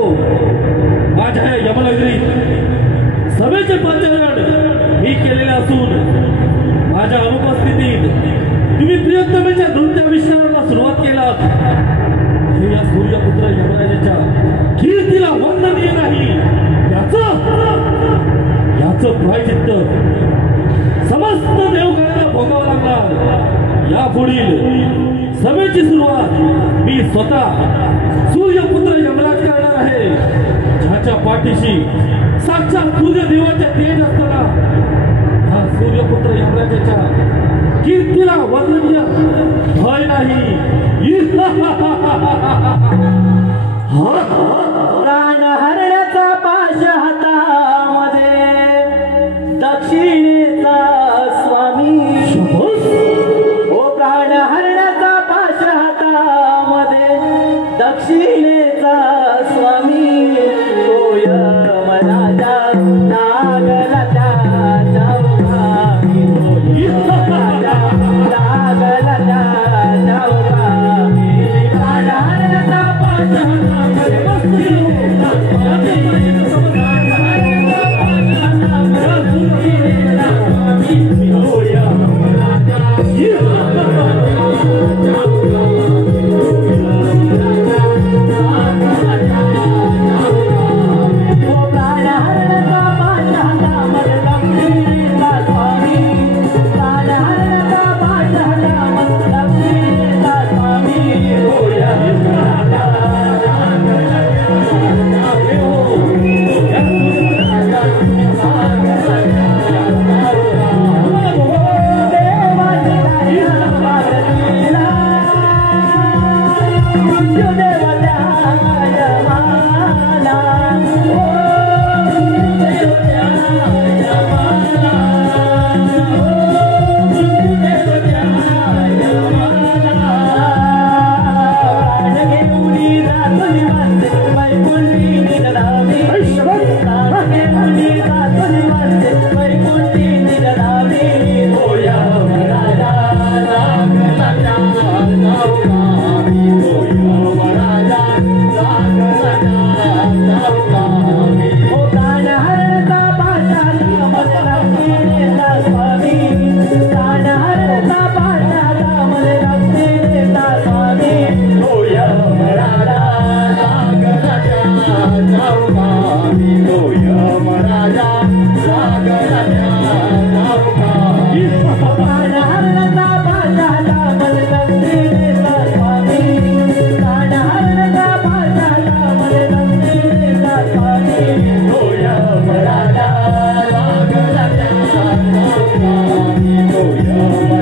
माझ्या यमनगरीत सभेचे पाचारण मी केलेले असून माझ्या अनुपस्थितीत तुम्ही प्रियतमेच्या नृत्याविष्काराला सुरुवात केलात। हे या सूर्यपुत्र यमराजाच्या कीर्तीला वंदनीय नाही। याचं प्रायश्चित्त समस्त देवगणाला भोगावं लागणार। यापुढील सभेची सुरुवात मी स्वतः सूर्यपुत्र यमराज करणार आहे, ज्याच्या पाठीशी साक्षात सूर्यदेवाच्या तेज असताना हा सूर्यपुत्र यमराजाच्या कीर्तीला वंदनीय भय नाही। प्राण हरण्याचा पाश हातामध्ये दक्षिणेचा स्वामी। ओ प्राण हरण्याचा पाश हातामध्ये दक्षिणेचा स्वामी। तो यमराजा नागराजा नवगामी। तो यमराजा नागराजा नवगामी। प्राण हरण्याचा पाश हातामध्ये दक्षिणेचा स्वामी। Oh, yeah.